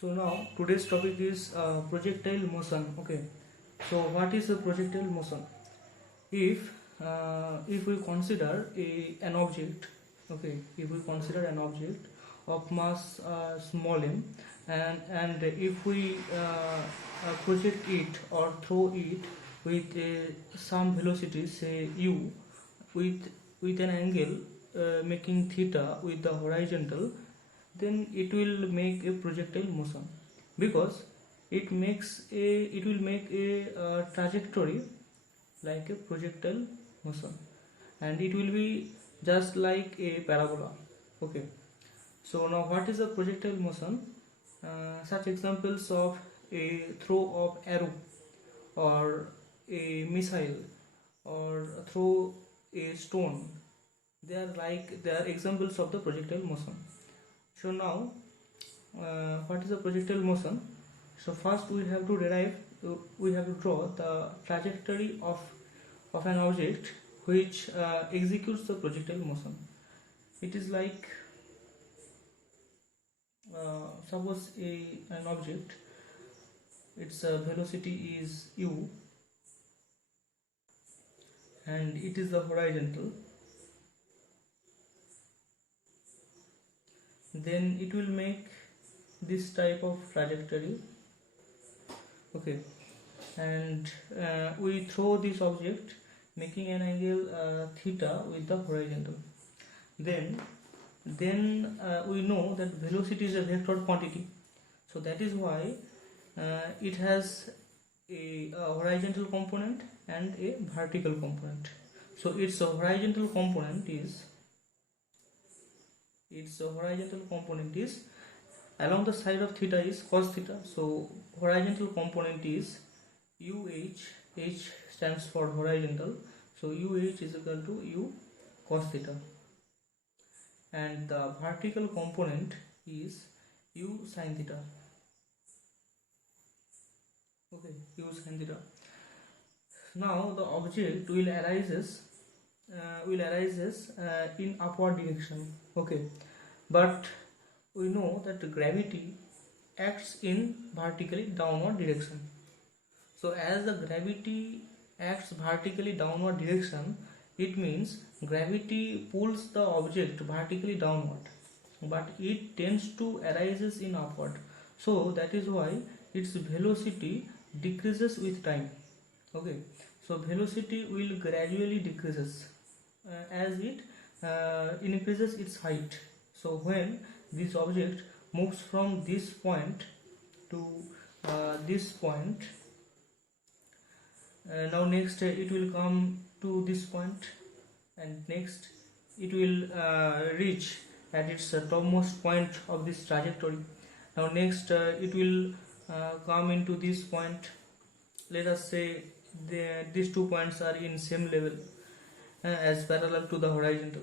So now today's topic is projectile motion. Okay. So what is a projectile motion? If we consider an object, okay, if we consider an object of mass small m, and if we project it or throw it with some velocity, say u, with an angle making theta with the horizontal, then it will make a projectile motion, because it will make a trajectory like a projectile motion, and it will be just like a parabola. Okay, so now what is a projectile motion? Such examples of a throw of arrow, or a missile, or throw a stone, they are examples of the projectile motion. So now what is a projectile motion? So first we have to draw the trajectory of an object which executes the projectile motion. It is like suppose an object, its velocity is u, and it is the horizontal. Then it will make this type of trajectory. Okay, and we throw this object making an angle theta with the horizontal. Then we know that velocity is a vector quantity, so that is why it has a horizontal component and a vertical component. So its horizontal component is along the side of theta is cos theta, so horizontal component is UH. H stands for horizontal, so UH is equal to U cos theta, and the vertical component is U sin theta. Okay, U sin theta. Now the object will arises in upward direction. Okay, but we know that gravity acts in vertically downward direction. So as the gravity acts vertically downward direction, it means gravity pulls the object vertically downward, but it tends to arises in upward. So that is why its velocity decreases with time. Okay, so velocity will gradually decreases as it increases its height. So when this object moves from this point to this point, now next it will come to this point, and next it will reach at its topmost point of this trajectory. Now next it will come into this point. Let us say these 2 points are in same level as parallel to the horizontal.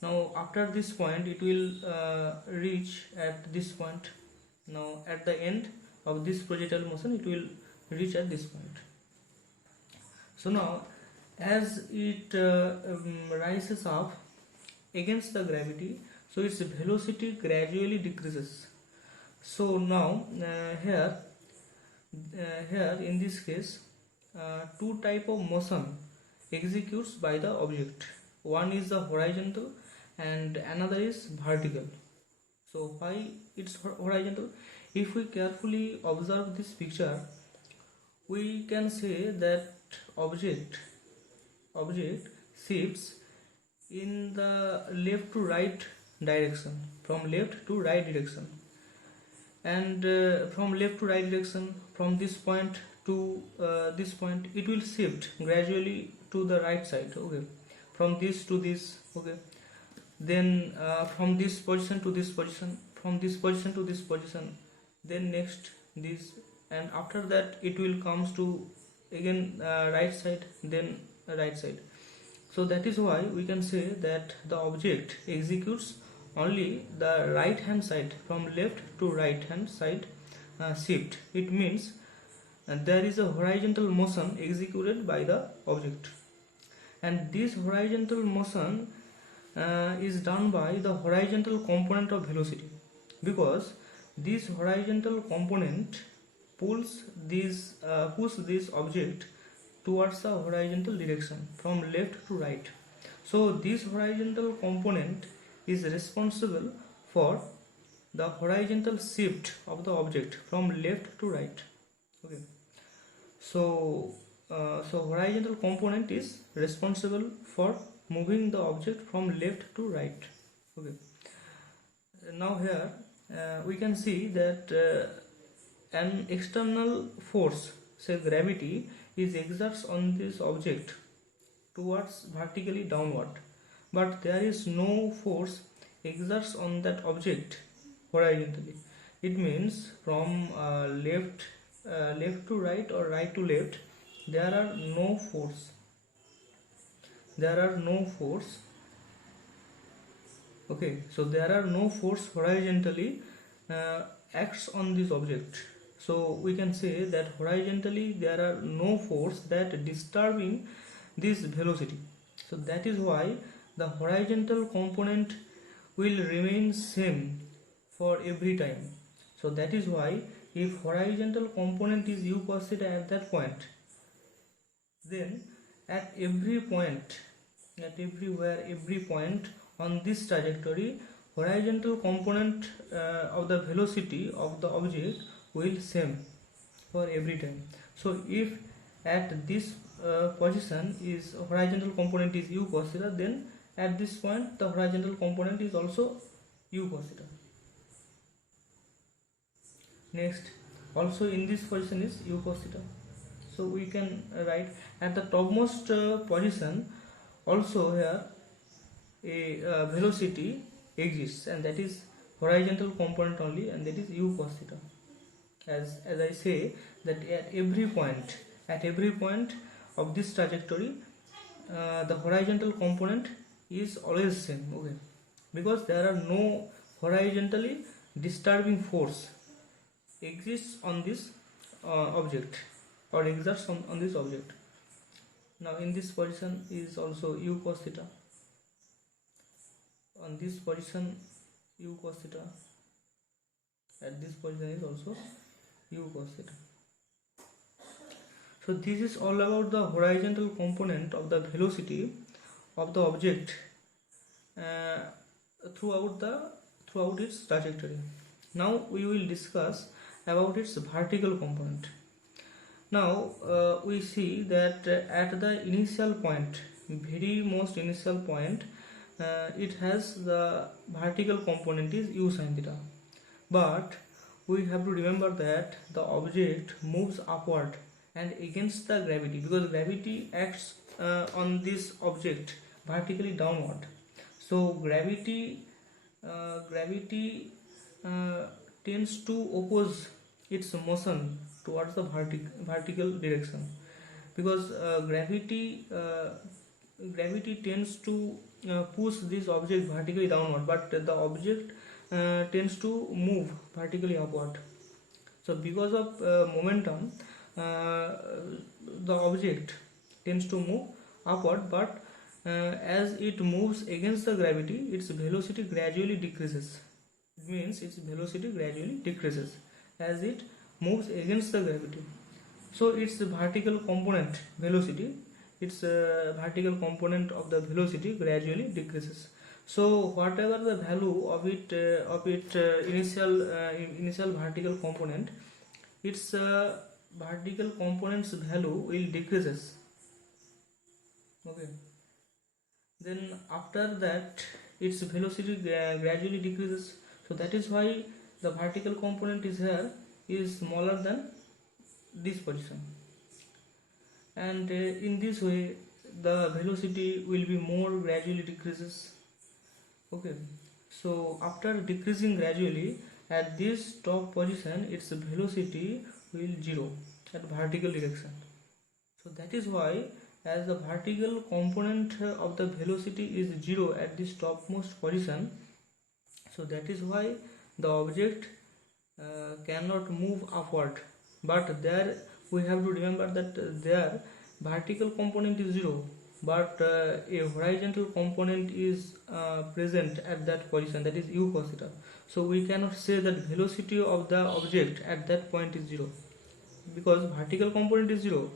Now after this point it will reach at this point. Now at the end of this projectile motion it will reach at this point. So now as it rises up against the gravity, so its velocity gradually decreases. So now here in this case two type of motion executes by the object. One is the horizontal and another is vertical. So why it's horizontal? If we carefully observe this picture, we can say that object shifts in the left to right direction, from left to right direction, and from left to right direction, from this point to this point, it will shift gradually to the right side. Okay, from this to this. Okay, then from this position to this position, from this position to this position, then next this, and after that it will comes to again right side, then right side. So that is why we can say that the object executes only the right hand side, from left to right hand side shift. It means there is a horizontal motion executed by the object, and this horizontal motion is done by the horizontal component of velocity, because this horizontal component push this object towards the horizontal direction from left to right. So this horizontal component is responsible for the horizontal shift of the object from left to right. Okay. So horizontal component is responsible for moving the object from left to right. Okay. Now here we can see that an external force, say gravity, is exerts on this object towards vertically downward, but there is no force exerts on that object horizontally. It means from left to right or right to left, there are no force. Okay, so there are no force horizontally acts on this object. So we can say that horizontally there are no force that disturbing this velocity. So that is why the horizontal component will remain same for every time. So that is why if horizontal component is u cos theta at that point, then at every point on this trajectory, horizontal component of the velocity of the object will same for every time. So if at this position is horizontal component is u cos theta, then at this point the horizontal component is also u cos theta. Next, also in this position is u cos theta. So we can write at the topmost position also here a velocity exists, and that is horizontal component only, and that is u cos theta. As I say that at every point of this trajectory, the horizontal component is always same. Okay, because there are no horizontally disturbing force exists on this object or exerts on this object. Now in this position is also u cos theta. On this position u cos theta. At this position is also u cos theta. So this is all about the horizontal component of the velocity of the object throughout its trajectory. Now we will discuss about its vertical component. Now we see that at the initial point, very most initial point, it has the vertical component is u sin theta, but we have to remember that the object moves upward and against the gravity, because gravity acts on this object vertically downward. So gravity tends to oppose its motion towards the vertical direction, because gravity tends to push this object vertically downward, but the object tends to move vertically upward. So because of momentum, the object tends to move upward, but as it moves against the gravity, its velocity gradually decreases. It means its velocity gradually decreases as it moves against the gravity. So its vertical component velocity, vertical component of the velocity gradually decreases. So whatever the value of its initial vertical component, its vertical component's value will decreases. Okay. Then after that, its velocity gradually decreases. So that is why the vertical component is here is smaller than this position, and in this way the velocity will be more gradually decreases. Okay, so after decreasing gradually at this top position, its velocity will zero at vertical direction. So that is why, as the vertical component of the velocity is zero at this topmost position, so that is why the object cannot move upward. But there we have to remember that their vertical component is zero, but a horizontal component is present at that position, that is u cos theta. So we cannot say that velocity of the object at that point is 0, because vertical component is 0,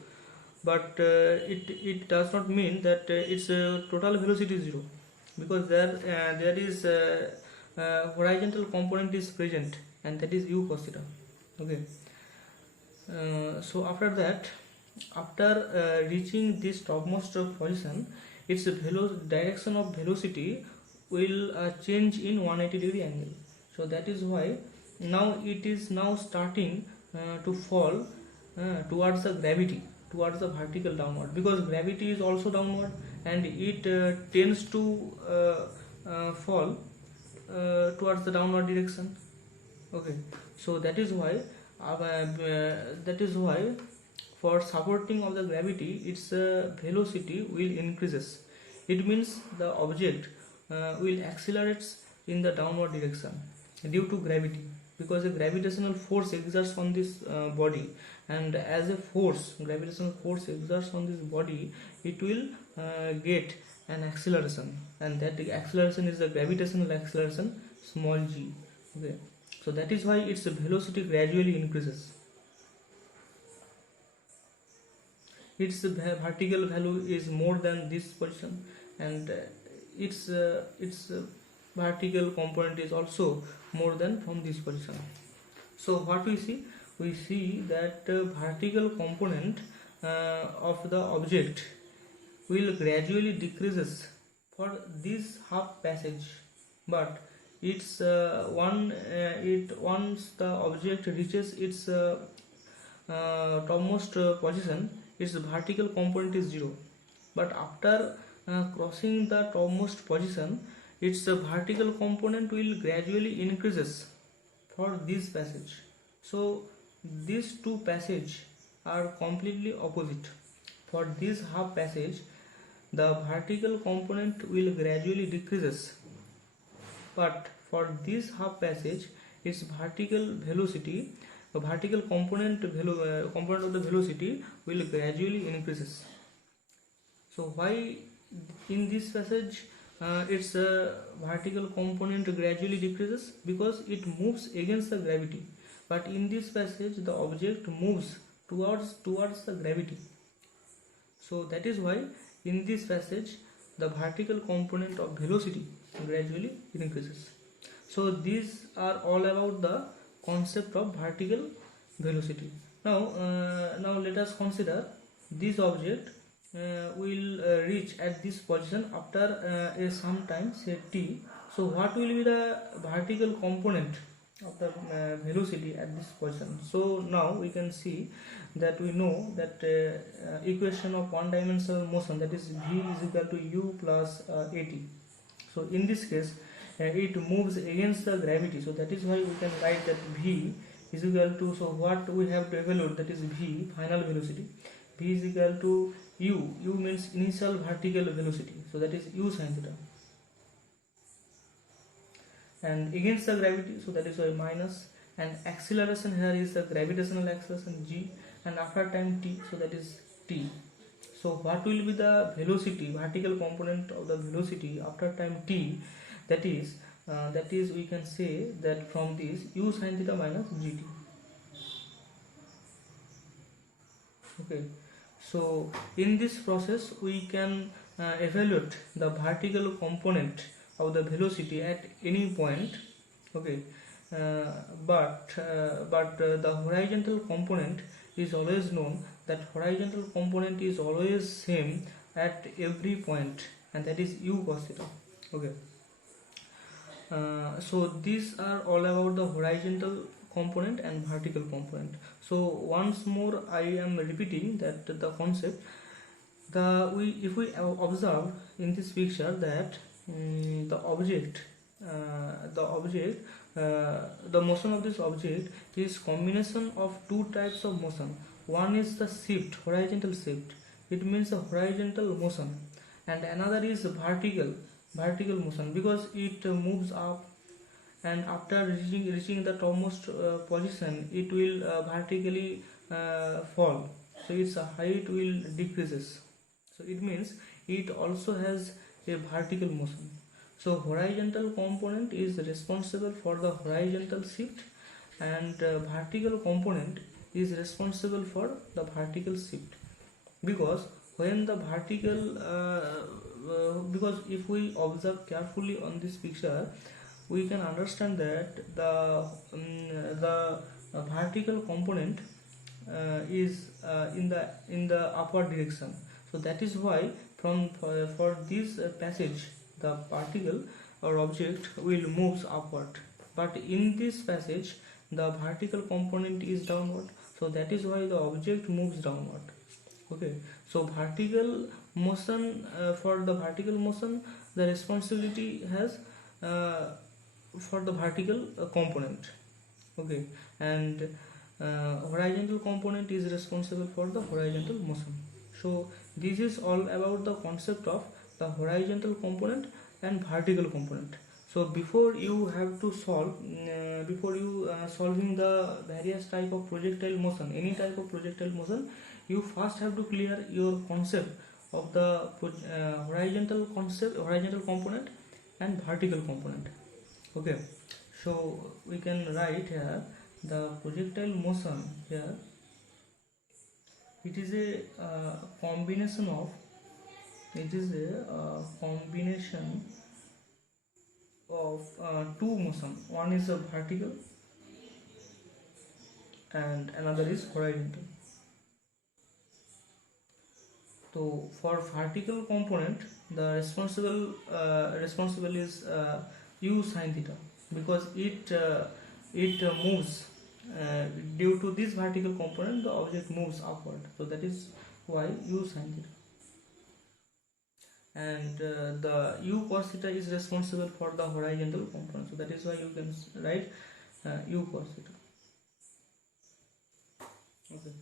but it does not mean that its total velocity is 0, because there is horizontal component is present, and that is u cos theta. Okay. So after that, after reaching this topmost position, its direction of velocity will change in 180 degree angle. So that is why now it is now starting to fall towards the gravity, towards the vertical downward, because gravity is also downward, and it tends to fall towards the downward direction. Okay. So that is why for supporting of the gravity, its velocity will increases. It means the object will accelerate in the downward direction due to gravity, because a gravitational force exerts on this body, and as a force, gravitational force exerts on this body, it will get an acceleration, and that acceleration is the gravitational acceleration, small g. Okay. So that is why its velocity gradually increases. Its vertical value is more than this position, and its vertical component is also more than from this position. So what we see that vertical component of the object will gradually decreases for this half passage, but it's once the object reaches its topmost position, its vertical component is 0, but after crossing the topmost position, its vertical component will gradually increases for this passage. So these two passages are completely opposite. For this half passage, the vertical component will gradually decreases, but for this half passage, its vertical component of the velocity will gradually increases. So why in this passage its vertical component gradually decreases? Because it moves against the gravity, but in this passage the object moves towards the gravity. So that is why in this passage the vertical component of velocity gradually increases. So these are all about the concept of vertical velocity. Now let us consider this object will reach at this position after some time, say t. So what will be the vertical component of the velocity at this position? So now we can see that we know that equation of one dimensional motion, that is v is equal to u plus at. So in this case it moves against the gravity, so that is why we can write that v is equal to, so what we have to evaluate, that is v, final velocity. V is equal to u means initial vertical velocity, so that is u sin theta, and against the gravity, so that is why minus, and acceleration here is the gravitational acceleration g, and after time t, so that is t. So what will be the velocity, vertical component of the velocity after time t? That is we can say that from this u sin theta minus gt. Okay. So in this process we can evaluate the vertical component of the velocity at any point. Okay. But the horizontal component is always known, that horizontal component is always same at every point, and that is u cos theta. Okay. So these are all about the horizontal component and vertical component. So once more I am repeating that the concept, if we observe in this picture that the motion of this object is combination of two types of motion. One is the shift, horizontal shift, it means a horizontal motion, and another is vertical motion, because it moves up, and after reaching the topmost position it will vertically fall, so its height will decreases. So it means it also has a vertical motion. So horizontal component is responsible for the horizontal shift, and vertical component is responsible for the vertical shift. Because when the vertical because if we observe carefully on this picture, we can understand that the vertical component is in the upward direction. So that is why for this passage the particle or object will moves upward, but in this passage the vertical component is downward, so that is why the object moves downward. Okay, so vertical motion, for the vertical motion the responsibility has for the vertical component. Okay, and horizontal component is responsible for the horizontal motion. So this is all about the concept of the horizontal component and vertical component. So before you have to solve before you solving the various type of projectile motion, any type of projectile motion, you first have to clear your concept of the horizontal component and vertical component. Okay, so we can write here the projectile motion. Here it is a combination of two motion. One is a vertical and another is horizontal. So for vertical component the responsible is u sin theta, because it moves due to this vertical component the object moves upward, so that is why u sin theta. And the u cos theta is responsible for the horizontal component, so that is why you can write u cos theta. Okay.